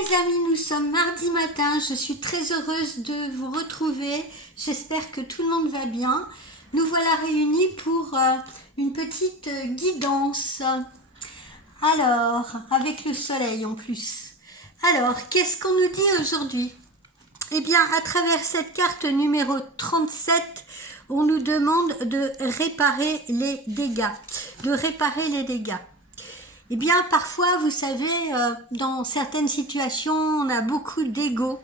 Les amis, nous sommes mardi matin, je suis très heureuse de vous retrouver, j'espère que tout le monde va bien. Nous voilà réunis pour une petite guidance, alors avec le soleil en plus. Alors, qu'est-ce qu'on nous dit aujourd'hui? Eh bien, à travers cette carte numéro 37, on nous demande de réparer les dégâts, Eh bien, parfois, vous savez, dans certaines situations, on a beaucoup d'ego.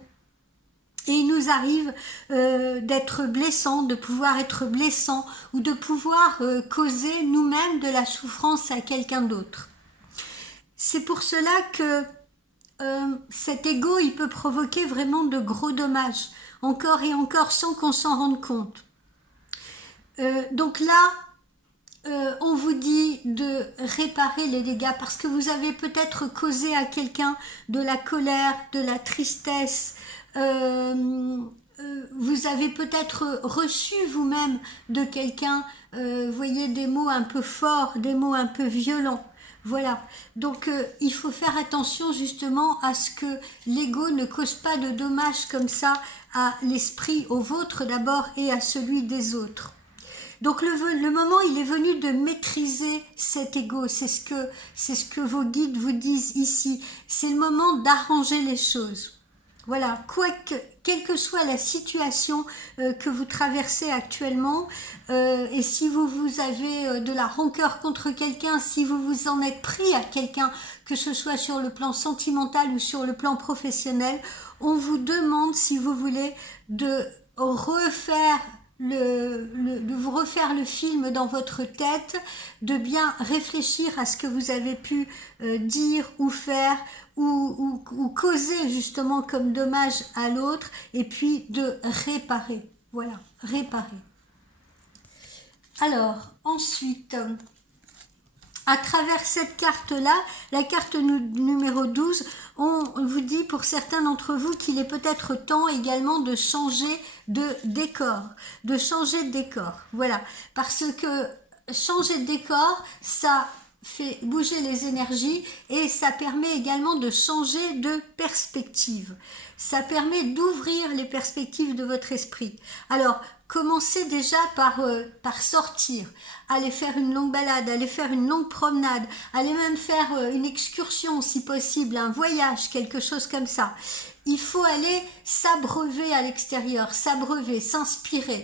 Et il nous arrive d'être blessant, de pouvoir être blessant ou de pouvoir causer nous-mêmes de la souffrance à quelqu'un d'autre. C'est pour cela que cet ego, il peut provoquer vraiment de gros dommages, encore et encore sans qu'on s'en rende compte. Donc là, on vous dit de réparer les dégâts parce que vous avez peut-être causé à quelqu'un de la colère, de la tristesse, vous avez peut-être reçu vous-même de quelqu'un, voyez, des mots un peu forts, des mots un peu violents. Voilà, donc il faut faire attention justement à ce que l'ego ne cause pas de dommages comme ça à l'esprit, au vôtre d'abord et à celui des autres. Donc le moment, il est venu de maîtriser cet ego, c'est ce que vos guides vous disent ici. C'est le moment d'arranger les choses. Voilà, quelle que soit la situation que vous traversez actuellement, et si vous avez de la rancœur contre quelqu'un, si vous vous en êtes pris à quelqu'un, que ce soit sur le plan sentimental ou sur le plan professionnel, on vous demande, si vous voulez, de vous refaire le film dans votre tête, de bien réfléchir à ce que vous avez pu dire ou faire ou causer justement comme dommage à l'autre, et puis de réparer. Voilà, réparer. Alors, ensuite, à travers cette carte-là, la carte numéro 12, on vous dit pour certains d'entre vous qu'il est peut-être temps également de changer de décor. Voilà, parce que changer de décor, ça fait bouger les énergies et ça permet également de changer de perspective. Ça permet d'ouvrir les perspectives de votre esprit. Alors, commencez déjà par sortir, aller faire une longue balade, aller faire une longue promenade, aller même faire une excursion si possible, un voyage, quelque chose comme ça. Il faut aller s'abreuver à l'extérieur, s'inspirer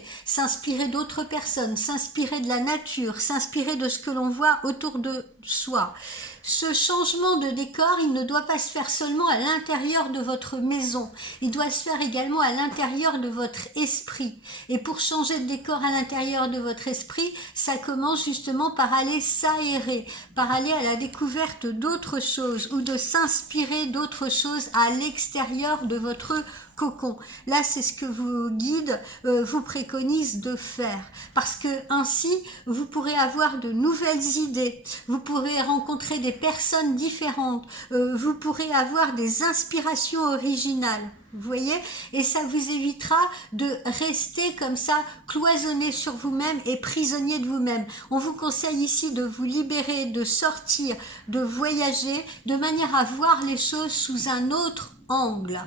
d'autres personnes, s'inspirer de la nature, s'inspirer de ce que l'on voit autour de soi. Ce changement de décor, il ne doit pas se faire seulement à l'intérieur de votre maison, il doit se faire également à l'intérieur de votre esprit. Et pour changer de décor à l'intérieur de votre esprit, ça commence justement par aller s'aérer, par aller à la découverte d'autres choses ou de s'inspirer d'autres choses à l'extérieur de votre cocon. Là, c'est ce que vos guides vous préconisent de faire. Parce que ainsi, vous pourrez avoir de nouvelles idées, vous pourrez rencontrer des personnes différentes, vous pourrez avoir des inspirations originales. Vous voyez? Et ça vous évitera de rester comme ça, cloisonné sur vous-même et prisonnier de vous-même. On vous conseille ici de vous libérer, de sortir, de voyager, de manière à voir les choses sous un autre angle.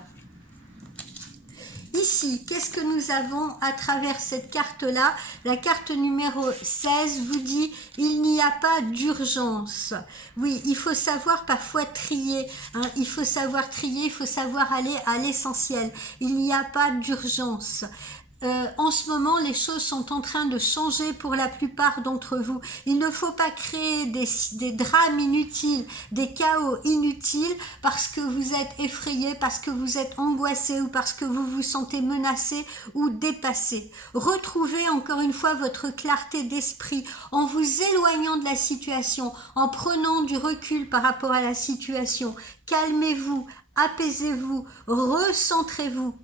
Ici, qu'est-ce que nous avons à travers cette carte-là? La carte numéro 16 vous dit « Il n'y a pas d'urgence ». Oui, il faut savoir parfois trier. Il faut savoir trier, il faut savoir aller à l'essentiel. Il n'y a pas d'urgence. En ce moment, les choses sont en train de changer pour la plupart d'entre vous. Il ne faut pas créer des drames inutiles, des chaos inutiles parce que vous êtes effrayé, parce que vous êtes angoissé ou parce que vous vous sentez menacé ou dépassé. Retrouvez encore une fois votre clarté d'esprit en vous éloignant de la situation, en prenant du recul par rapport à la situation. Calmez-vous, apaisez-vous, recentrez-vous.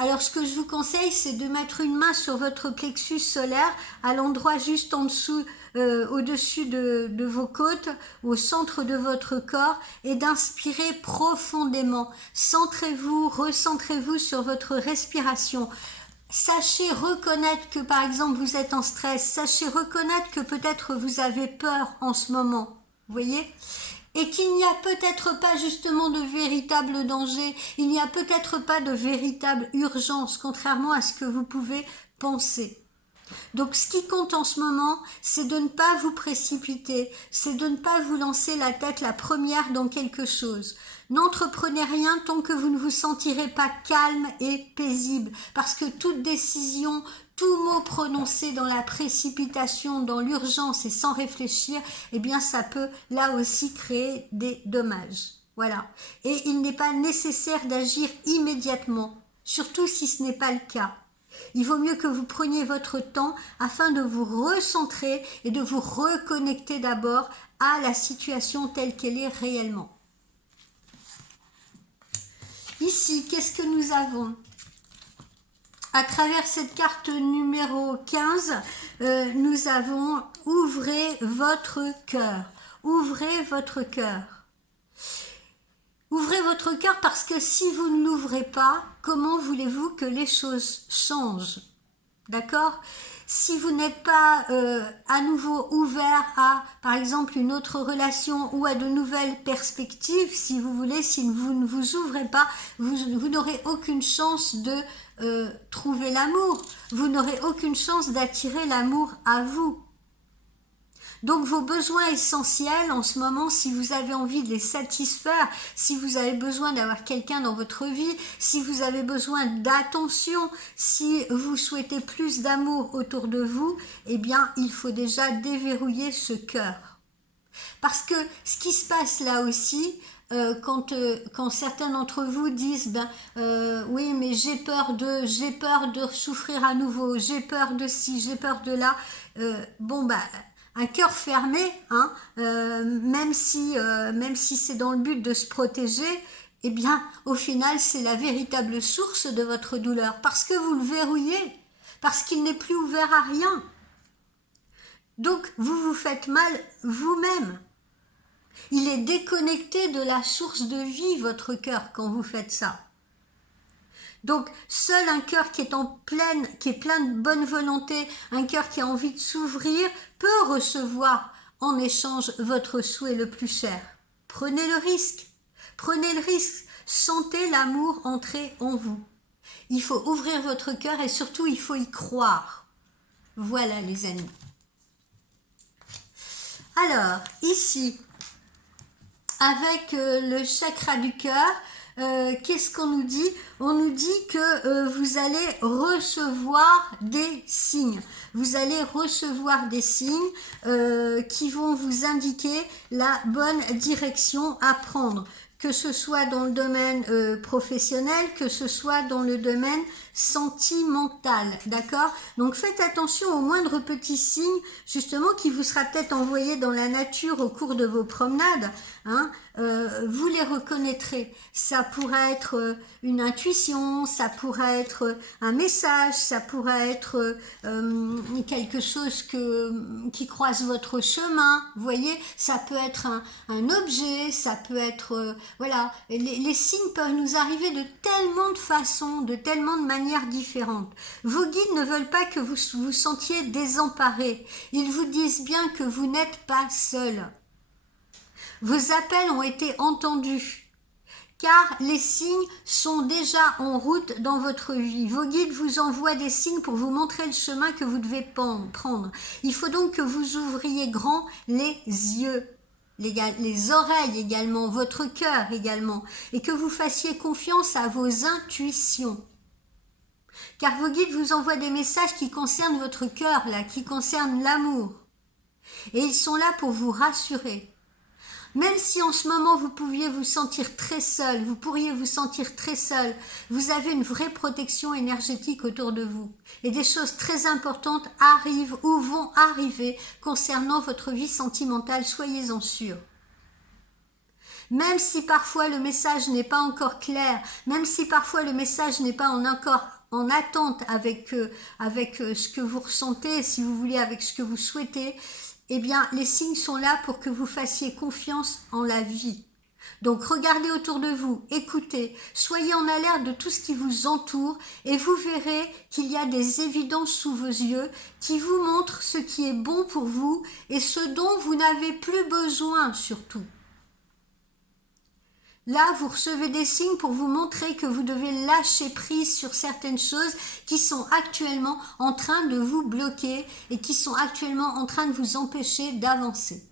Alors, ce que je vous conseille, c'est de mettre une main sur votre plexus solaire, à l'endroit juste en dessous, au-dessus de vos côtes, au centre de votre corps, et d'inspirer profondément. Centrez-vous, recentrez-vous sur votre respiration. Sachez reconnaître que, par exemple, vous êtes en stress. Sachez reconnaître que peut-être vous avez peur en ce moment. Vous voyez ? et qu'il n'y a peut-être pas justement de véritable danger, il n'y a peut-être pas de véritable urgence, contrairement à ce que vous pouvez penser. Donc ce qui compte en ce moment, c'est de ne pas vous précipiter, c'est de ne pas vous lancer la tête la première dans quelque chose. N'entreprenez rien tant que vous ne vous sentirez pas calme et paisible, parce que toute décision, tout mot prononcé dans la précipitation, dans l'urgence et sans réfléchir, eh bien ça peut là aussi créer des dommages. Voilà. Et il n'est pas nécessaire d'agir immédiatement, surtout si ce n'est pas le cas. Il vaut mieux que vous preniez votre temps afin de vous recentrer et de vous reconnecter d'abord à la situation telle qu'elle est réellement. Ici, qu'est-ce que nous avons ? À travers cette carte numéro 15, nous avons « Ouvrez votre cœur ». Ouvrez votre cœur. Ouvrez votre cœur parce que si vous ne l'ouvrez pas, comment voulez-vous que les choses changent? D'accord? Si vous n'êtes pas à nouveau ouvert à, par exemple, une autre relation ou à de nouvelles perspectives, si vous voulez, si vous ne vous ouvrez pas, vous n'aurez aucune chance de trouver l'amour. Vous n'aurez aucune chance d'attirer l'amour à vous. Donc vos besoins essentiels en ce moment, si vous avez envie de les satisfaire, si vous avez besoin d'avoir quelqu'un dans votre vie, si vous avez besoin d'attention, si vous souhaitez plus d'amour autour de vous, eh bien il faut déjà déverrouiller ce cœur. Parce que ce qui se passe là aussi, quand certains d'entre vous disent oui mais j'ai peur de souffrir à nouveau, j'ai peur de ci, j'ai peur de là, un cœur fermé, hein, même si c'est dans le but de se protéger, eh bien, au final, c'est la véritable source de votre douleur, parce que vous le verrouillez, parce qu'il n'est plus ouvert à rien. Donc, vous vous faites mal vous-même. Il est déconnecté de la source de vie, votre cœur, quand vous faites ça. Donc, seul un cœur qui est plein de bonne volonté, un cœur qui a envie de s'ouvrir, peut recevoir en échange votre souhait le plus cher. Prenez le risque. Prenez le risque. Sentez l'amour entrer en vous. Il faut ouvrir votre cœur et surtout, il faut y croire. Voilà, les amis. Alors, ici, avec le chakra du cœur, qu'est-ce qu'on nous dit? On nous dit que vous allez recevoir des signes. Vous allez recevoir des signes qui vont vous indiquer la bonne direction à prendre. Que ce soit dans le domaine professionnel, que ce soit dans le domaine sentimental, d'accord? Donc faites attention aux moindres petits signes, justement, qui vous sera peut-être envoyé dans la nature au cours de vos promenades, hein. Vous les reconnaîtrez. Ça pourrait être une intuition, ça pourrait être un message, ça pourrait être quelque chose qui croise votre chemin, vous voyez, ça peut être un objet, ça peut être, voilà, les signes peuvent nous arriver de tellement de façons, de tellement de manières différentes. Vos guides ne veulent pas que vous vous sentiez désemparés, ils vous disent bien que vous n'êtes pas seul. Vos appels ont été entendus, car les signes sont déjà en route dans votre vie. Vos guides vous envoient des signes pour vous montrer le chemin que vous devez prendre. Il faut donc que vous ouvriez grand les yeux, les oreilles également, votre cœur également, et que vous fassiez confiance à vos intuitions. Car vos guides vous envoient des messages qui concernent votre cœur, là, qui concernent l'amour. Et ils sont là pour vous rassurer. Même si en ce moment vous pourriez vous sentir très seul, vous avez une vraie protection énergétique autour de vous. Et des choses très importantes arrivent ou vont arriver concernant votre vie sentimentale, soyez-en sûrs. Même si parfois le message n'est pas encore clair, même si parfois le message n'est pas encore en attente avec ce que vous ressentez, si vous voulez, avec ce que vous souhaitez, eh bien, les signes sont là pour que vous fassiez confiance en la vie. Donc, regardez autour de vous, écoutez, soyez en alerte de tout ce qui vous entoure et vous verrez qu'il y a des évidences sous vos yeux qui vous montrent ce qui est bon pour vous et ce dont vous n'avez plus besoin surtout. Là, vous recevez des signes pour vous montrer que vous devez lâcher prise sur certaines choses qui sont actuellement en train de vous bloquer et qui sont actuellement en train de vous empêcher d'avancer.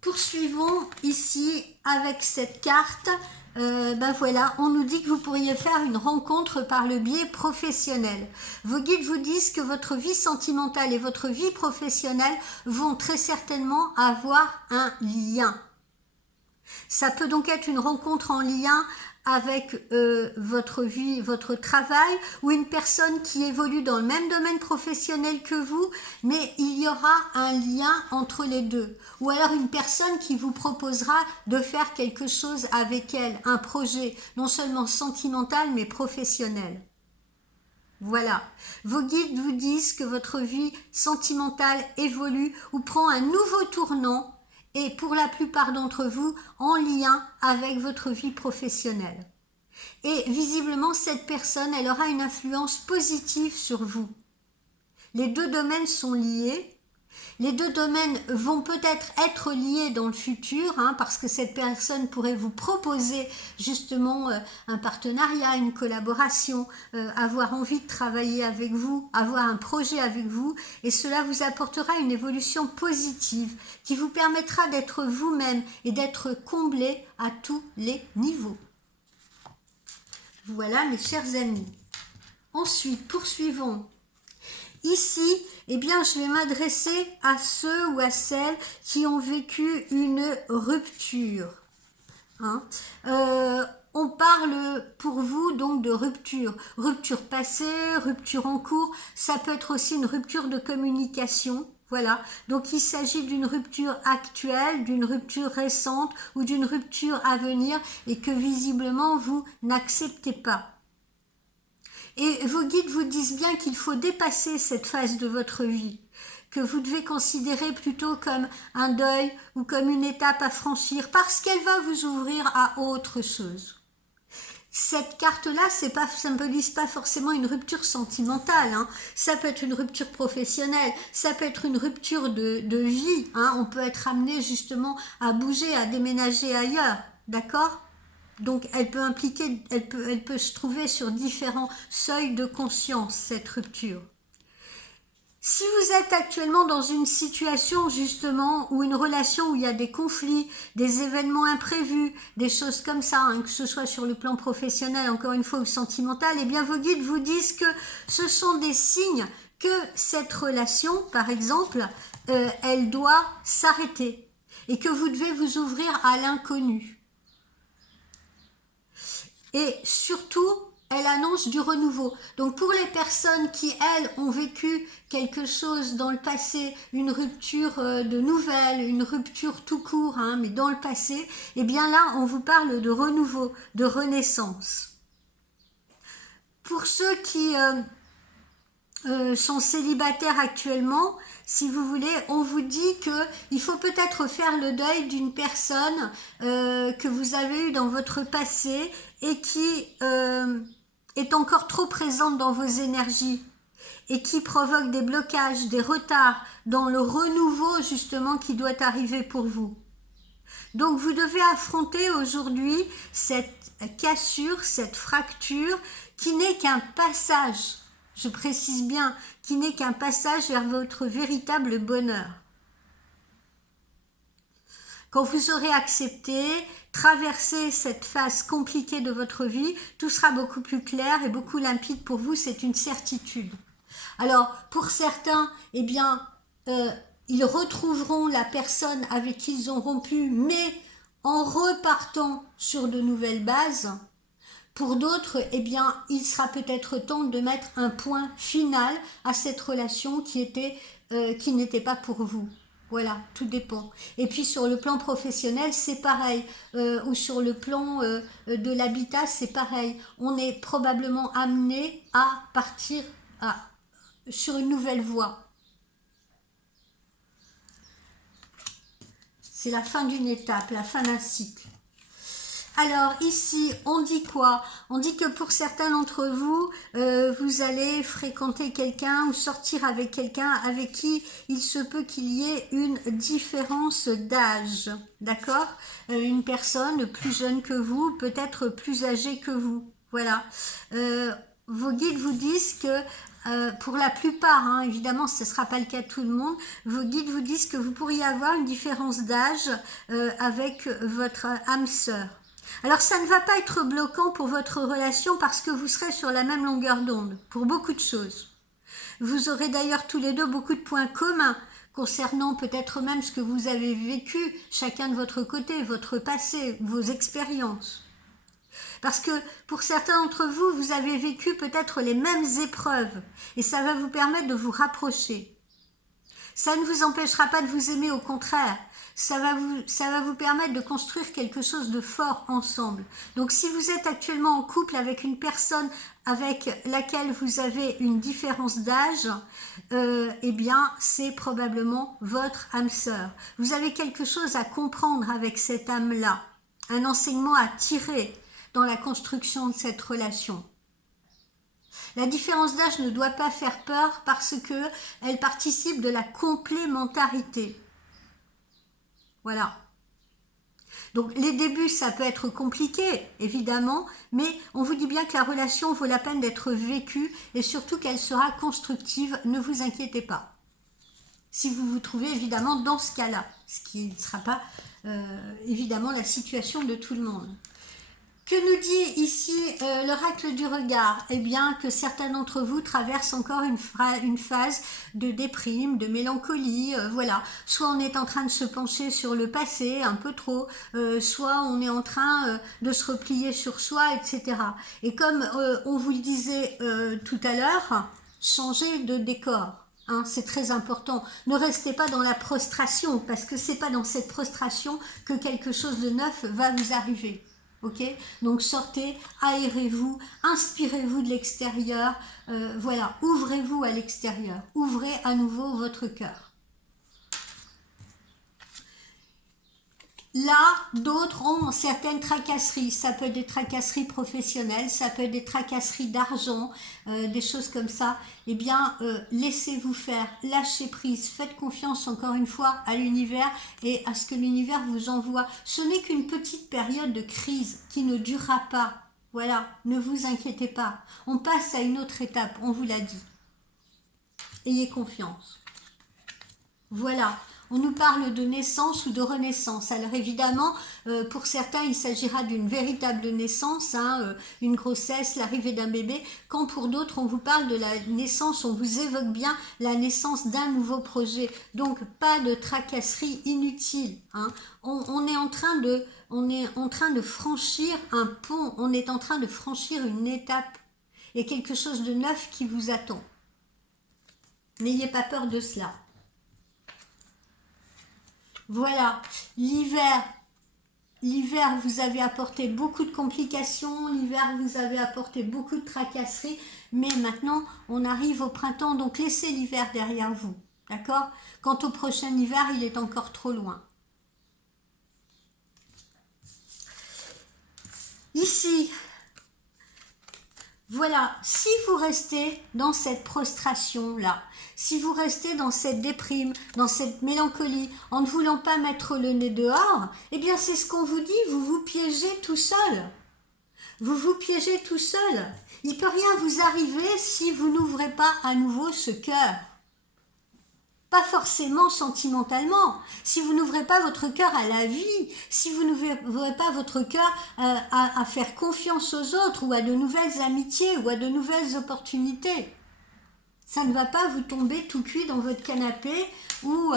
Poursuivons ici avec cette carte. Ben voilà, on nous dit que vous pourriez faire une rencontre par le biais professionnel. Vos guides vous disent que votre vie sentimentale et votre vie professionnelle vont très certainement avoir un lien. Ça peut donc être une rencontre en lien avec votre vie, votre travail, ou une personne qui évolue dans le même domaine professionnel que vous, mais il y aura un lien entre les deux. Ou alors une personne qui vous proposera de faire quelque chose avec elle, un projet, non seulement sentimental, mais professionnel. Voilà, vos guides vous disent que votre vie sentimentale évolue ou prend un nouveau tournant, et pour la plupart d'entre vous, en lien avec votre vie professionnelle. Et visiblement, cette personne, elle aura une influence positive sur vous. Les deux domaines sont liés. Les deux domaines vont peut-être être liés dans le futur, parce que cette personne pourrait vous proposer justement un partenariat, une collaboration, avoir envie de travailler avec vous, avoir un projet avec vous, et cela vous apportera une évolution positive qui vous permettra d'être vous-même et d'être comblé à tous les niveaux. Voilà mes chers amis. Ensuite, poursuivons. Ici, eh bien, je vais m'adresser à ceux ou à celles qui ont vécu une rupture. On parle pour vous donc de rupture. Rupture passée, rupture en cours. Ça peut être aussi une rupture de communication. Voilà. Donc, il s'agit d'une rupture actuelle, d'une rupture récente ou d'une rupture à venir et que visiblement vous n'acceptez pas. Et vos guides vous disent bien qu'il faut dépasser cette phase de votre vie, que vous devez considérer plutôt comme un deuil ou comme une étape à franchir, parce qu'elle va vous ouvrir à autre chose. Cette carte-là, ça symbolise pas forcément une rupture sentimentale, Ça peut être une rupture professionnelle, ça peut être une rupture de vie, On peut être amené justement à bouger, à déménager ailleurs, d'accord ? Donc elle peut impliquer, elle peut se trouver sur différents seuils de conscience, cette rupture. Si vous êtes actuellement dans une situation justement ou une relation où il y a des conflits, des événements imprévus, des choses comme ça, que ce soit sur le plan professionnel, encore une fois, ou sentimental, eh bien vos guides vous disent que ce sont des signes que cette relation, par exemple, elle doit s'arrêter et que vous devez vous ouvrir à l'inconnu. Et surtout, elle annonce du renouveau. Donc pour les personnes qui, elles, ont vécu quelque chose dans le passé, une rupture de nouvelles, une rupture tout court, mais dans le passé, eh bien là, on vous parle de renouveau, de renaissance. Pour ceux qui sont célibataires actuellement, si vous voulez, on vous dit qu'il faut peut-être faire le deuil d'une personne que vous avez eue dans votre passé et qui est encore trop présente dans vos énergies et qui provoque des blocages, des retards dans le renouveau justement qui doit arriver pour vous. Donc vous devez affronter aujourd'hui cette cassure, cette fracture qui n'est qu'un passage. Je précise bien, qui n'est qu'un passage vers votre véritable bonheur. Quand vous aurez accepté, traversé cette phase compliquée de votre vie, tout sera beaucoup plus clair et beaucoup limpide pour vous, c'est une certitude. Alors, pour certains, eh bien, ils retrouveront la personne avec qui ils ont rompu, mais en repartant sur de nouvelles bases. Pour d'autres, eh bien, il sera peut-être temps de mettre un point final à cette relation qui n'était pas pour vous. Voilà, tout dépend. Et puis sur le plan professionnel, c'est pareil. Ou sur le plan de l'habitat, c'est pareil. On est probablement amené à partir sur une nouvelle voie. C'est la fin d'une étape, la fin d'un cycle. Alors ici, on dit quoi? On dit que pour certains d'entre vous, vous allez fréquenter quelqu'un ou sortir avec quelqu'un avec qui il se peut qu'il y ait une différence d'âge. D'accord? Une personne plus jeune que vous, peut-être plus âgée que vous. Voilà. Vos guides vous disent que pour la plupart, hein, évidemment ce ne sera pas le cas de tout le monde, vos guides vous disent que vous pourriez avoir une différence d'âge avec votre âme sœur. Alors ça ne va pas être bloquant pour votre relation parce que vous serez sur la même longueur d'onde pour beaucoup de choses. Vous aurez d'ailleurs tous les deux beaucoup de points communs concernant peut-être même ce que vous avez vécu chacun de votre côté, votre passé, vos expériences. Parce que pour certains d'entre vous, vous avez vécu peut-être les mêmes épreuves et ça va vous permettre de vous rapprocher. Ça ne vous empêchera pas de vous aimer, au contraire. Ça va vous permettre de construire quelque chose de fort ensemble. Donc si vous êtes actuellement en couple avec une personne avec laquelle vous avez une différence d'âge, eh bien c'est probablement votre âme sœur. Vous avez quelque chose à comprendre avec cette âme-là, un enseignement à tirer dans la construction de cette relation. La différence d'âge ne doit pas faire peur parce que elle participe de la complémentarité. Voilà. Donc les débuts, ça peut être compliqué, évidemment, mais on vous dit bien que la relation vaut la peine d'être vécue et surtout qu'elle sera constructive, ne vous inquiétez pas. Si vous vous trouvez évidemment dans ce cas-là, ce qui ne sera pas évidemment la situation de tout le monde. Que nous dit ici l'oracle du regard? Eh bien que certains d'entre vous traversent encore une phase de déprime, de mélancolie, voilà. Soit on est en train de se pencher sur le passé un peu trop, soit on est en train de se replier sur soi, etc. Et comme on vous le disait tout à l'heure, changez de décor. Hein, c'est très important. Ne restez pas dans la prostration, parce que c'est pas dans cette prostration que quelque chose de neuf va vous arriver. Ok, donc sortez, aérez-vous, inspirez-vous de l'extérieur, voilà, ouvrez-vous à l'extérieur, ouvrez à nouveau votre cœur. Là, d'autres ont certaines tracasseries, ça peut être des tracasseries professionnelles, ça peut être des tracasseries d'argent, des choses comme ça. Eh bien, laissez-vous faire, lâchez prise, faites confiance encore une fois à l'univers et à ce que l'univers vous envoie. Ce n'est qu'une petite période de crise qui ne durera pas. Voilà, ne vous inquiétez pas. On passe à une autre étape, on vous l'a dit. Ayez confiance. Voilà. On nous parle de naissance ou de renaissance. Alors évidemment, pour certains, il s'agira d'une véritable naissance, hein, une grossesse, l'arrivée d'un bébé, quand pour d'autres, on vous parle de la naissance, on vous évoque bien la naissance d'un nouveau projet. Donc, pas de tracasserie inutile. Hein. On est en train de franchir un pont, on est en train de franchir une étape. Il y a quelque chose de neuf qui vous attend. N'ayez pas peur de cela. Voilà, l'hiver vous avez apporté beaucoup de complications, l'hiver vous avez apporté beaucoup de tracasseries, mais maintenant on arrive au printemps, donc laissez l'hiver derrière vous, d'accord? Quant au prochain hiver, il est encore trop loin. Ici, voilà, si vous restez dans cette prostration-là, si vous restez dans cette déprime, dans cette mélancolie, en ne voulant pas mettre le nez dehors, eh bien c'est ce qu'on vous dit, vous vous piégez tout seul. Vous vous piégez tout seul. Il ne peut rien vous arriver si vous n'ouvrez pas à nouveau ce cœur. Pas forcément sentimentalement. Si vous n'ouvrez pas votre cœur à la vie, si vous n'ouvrez pas votre cœur à faire confiance aux autres ou à de nouvelles amitiés ou à de nouvelles opportunités, ça ne va pas vous tomber tout cuit dans votre canapé ou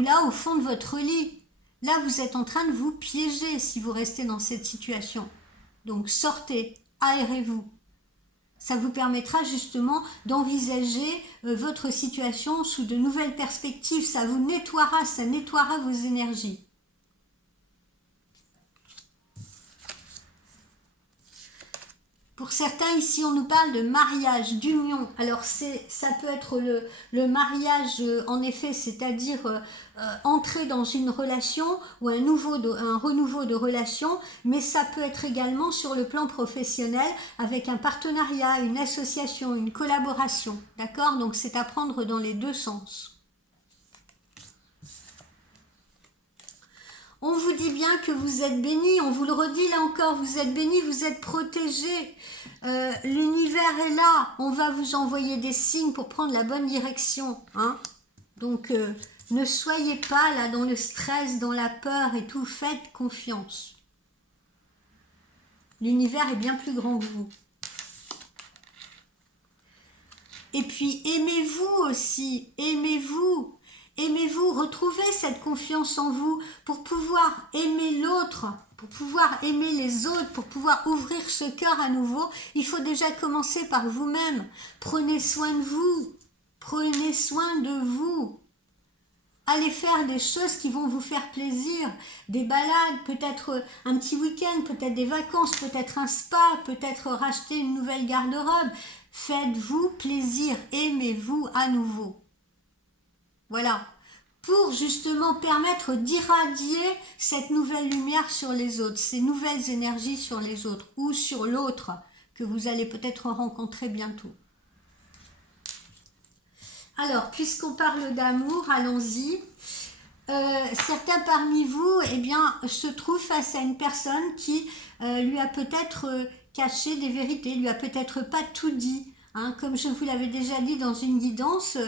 là au fond de votre lit. Là, vous êtes en train de vous piéger si vous restez dans cette situation. Donc sortez, aérez-vous. Ça vous permettra justement d'envisager votre situation sous de nouvelles perspectives. Ça vous nettoiera, ça nettoiera vos énergies. Pour certains, ici, on nous parle de mariage, d'union. Alors, ça peut être le mariage, en effet, c'est-à-dire entrer dans une relation ou un renouveau de relation, mais ça peut être également sur le plan professionnel avec un partenariat, une association, une collaboration. D'accord? Donc, c'est à prendre dans les deux sens. On vous dit bien que vous êtes bénis, on vous le redit là encore, vous êtes bénis, vous êtes protégés. L'univers est là, on va vous envoyer des signes pour prendre la bonne direction. Hein. Donc ne soyez pas là dans le stress, dans la peur et tout, faites confiance. L'univers est bien plus grand que vous. Et puis aimez-vous aussi, aimez-vous. Aimez-vous, retrouvez cette confiance en vous pour pouvoir aimer l'autre, pour pouvoir aimer les autres, pour pouvoir ouvrir ce cœur à nouveau. Il faut déjà commencer par vous-même. Prenez soin de vous, prenez soin de vous. Allez faire des choses qui vont vous faire plaisir, des balades, peut-être un petit week-end, peut-être des vacances, peut-être un spa, peut-être racheter une nouvelle garde-robe. Faites-vous plaisir, aimez-vous à nouveau. Voilà, pour justement permettre d'irradier cette nouvelle lumière sur les autres, ces nouvelles énergies sur les autres ou sur l'autre que vous allez peut-être rencontrer bientôt. Alors, puisqu'on parle d'amour, allons-y. Certains parmi vous, eh bien, se trouvent face à une personne qui lui a peut-être caché des vérités, lui a peut-être pas tout dit. Hein, comme je vous l'avais déjà dit dans une guidance,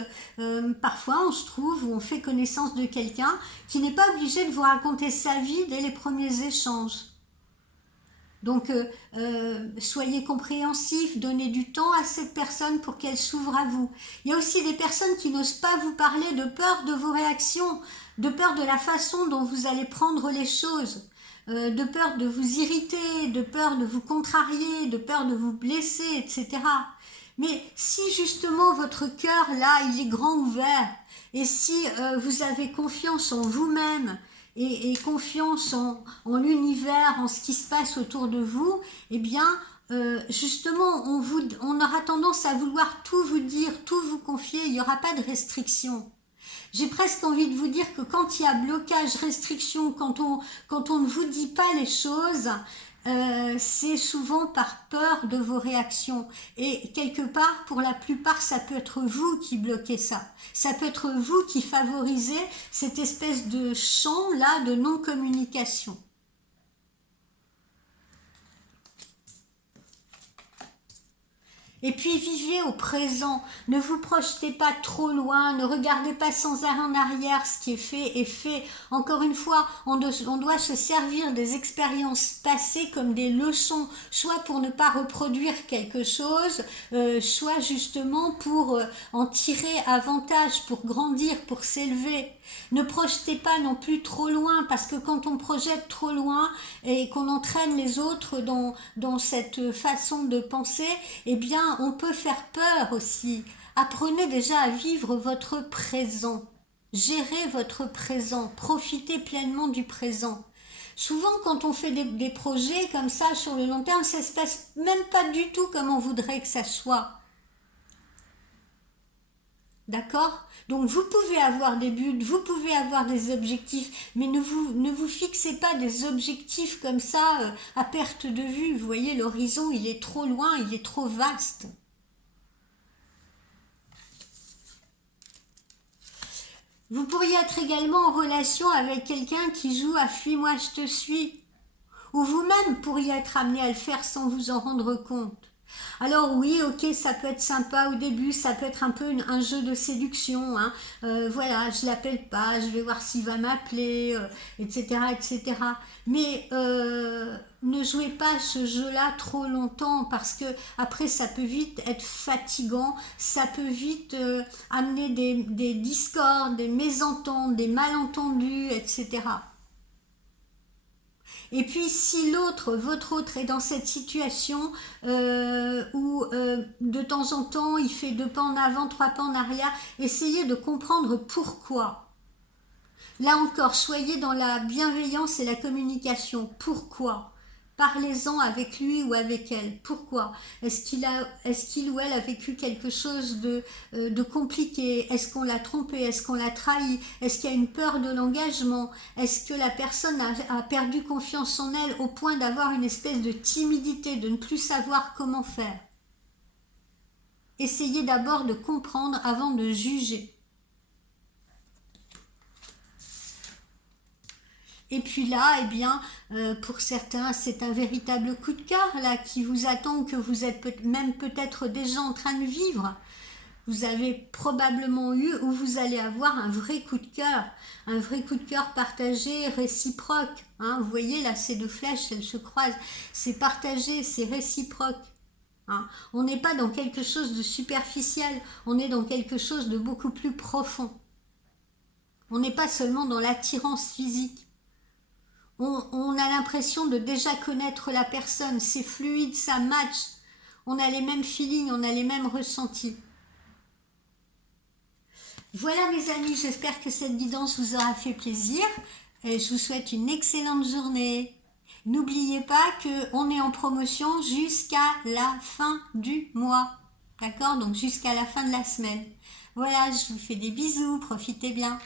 parfois on se trouve ou on fait connaissance de quelqu'un qui n'est pas obligé de vous raconter sa vie dès les premiers échanges. Donc soyez compréhensifs, donnez du temps à cette personne pour qu'elle s'ouvre à vous. Il y a aussi des personnes qui n'osent pas vous parler de peur de vos réactions, de peur de la façon dont vous allez prendre les choses. De peur de vous irriter, de peur de vous contrarier, de peur de vous blesser, etc. Mais si justement votre cœur là, il est grand ouvert, et si vous avez confiance en vous-même et confiance en l'univers, en ce qui se passe autour de vous, eh bien justement on aura tendance à vouloir tout vous dire, tout vous confier, il n'y aura pas de restriction. J'ai presque envie de vous dire que quand il y a blocage, restriction, quand on ne vous dit pas les choses, c'est souvent par peur de vos réactions. Et quelque part, pour la plupart, ça peut être vous qui bloquez ça. Ça peut être vous qui favorisez cette espèce de champ-là de non-communication. Et puis vivez au présent, ne vous projetez pas trop loin, ne regardez pas sans arrêt en arrière, ce qui est fait est fait. Encore une fois, on doit se servir des expériences passées comme des leçons, soit pour ne pas reproduire quelque chose, soit justement pour en tirer avantage, pour grandir, pour s'élever. Ne projetez pas non plus trop loin, parce que quand on projette trop loin et qu'on entraîne les autres dans cette façon de penser, eh bien on peut faire peur aussi. Apprenez déjà à vivre votre présent. Gérez votre présent. Profitez pleinement du présent. Souvent, quand on fait des projets comme ça sur le long terme, ça ne se passe même pas du tout comme on voudrait que ça soit. D'accord? Donc vous pouvez avoir des buts, vous pouvez avoir des objectifs, mais ne vous fixez pas des objectifs comme ça à perte de vue. Vous voyez, l'horizon, il est trop loin, il est trop vaste. Vous pourriez être également en relation avec quelqu'un qui joue à fuis-moi, je te suis. Ou vous-même pourriez être amené à le faire sans vous en rendre compte. Alors oui, ok, ça peut être sympa au début, ça peut être un peu un jeu de séduction, hein. Voilà, je l'appelle pas, je vais voir s'il va m'appeler, etc., etc. Mais ne jouez pas ce jeu-là trop longtemps parce que après ça peut vite être fatigant, ça peut vite amener des discordes, des mésententes, des malentendus, etc. Et puis si votre autre est dans cette situation où de temps en temps il fait 2 pas en avant, 3 pas en arrière, essayez de comprendre pourquoi. Là encore, soyez dans la bienveillance et la communication. Pourquoi? Parlez-en avec lui ou avec elle. Pourquoi? Est-ce qu'il ou elle a vécu quelque chose de compliqué? Est-ce qu'on l'a trompé? Est-ce qu'on l'a trahi? Est-ce qu'il y a une peur de l'engagement? Est-ce que la personne a perdu confiance en elle au point d'avoir une espèce de timidité, de ne plus savoir comment faire? Essayez d'abord de comprendre avant de juger. Et puis là, eh bien, pour certains, c'est un véritable coup de cœur là qui vous attend, que vous êtes même peut-être déjà en train de vivre. Vous avez probablement eu ou vous allez avoir un vrai coup de cœur partagé, réciproque. Hein. Vous voyez là, ces deux flèches, elles se croisent. C'est partagé, c'est réciproque. Hein. On n'est pas dans quelque chose de superficiel, on est dans quelque chose de beaucoup plus profond. On n'est pas seulement dans l'attirance physique. On a l'impression de déjà connaître la personne, c'est fluide, ça match, on a les mêmes feelings, on a les mêmes ressentis. Voilà mes amis, j'espère que cette guidance vous aura fait plaisir et je vous souhaite une excellente journée. N'oubliez pas qu'on est en promotion jusqu'à la fin du mois, d'accord? Donc jusqu'à la fin de la semaine. Voilà, je vous fais des bisous, profitez bien.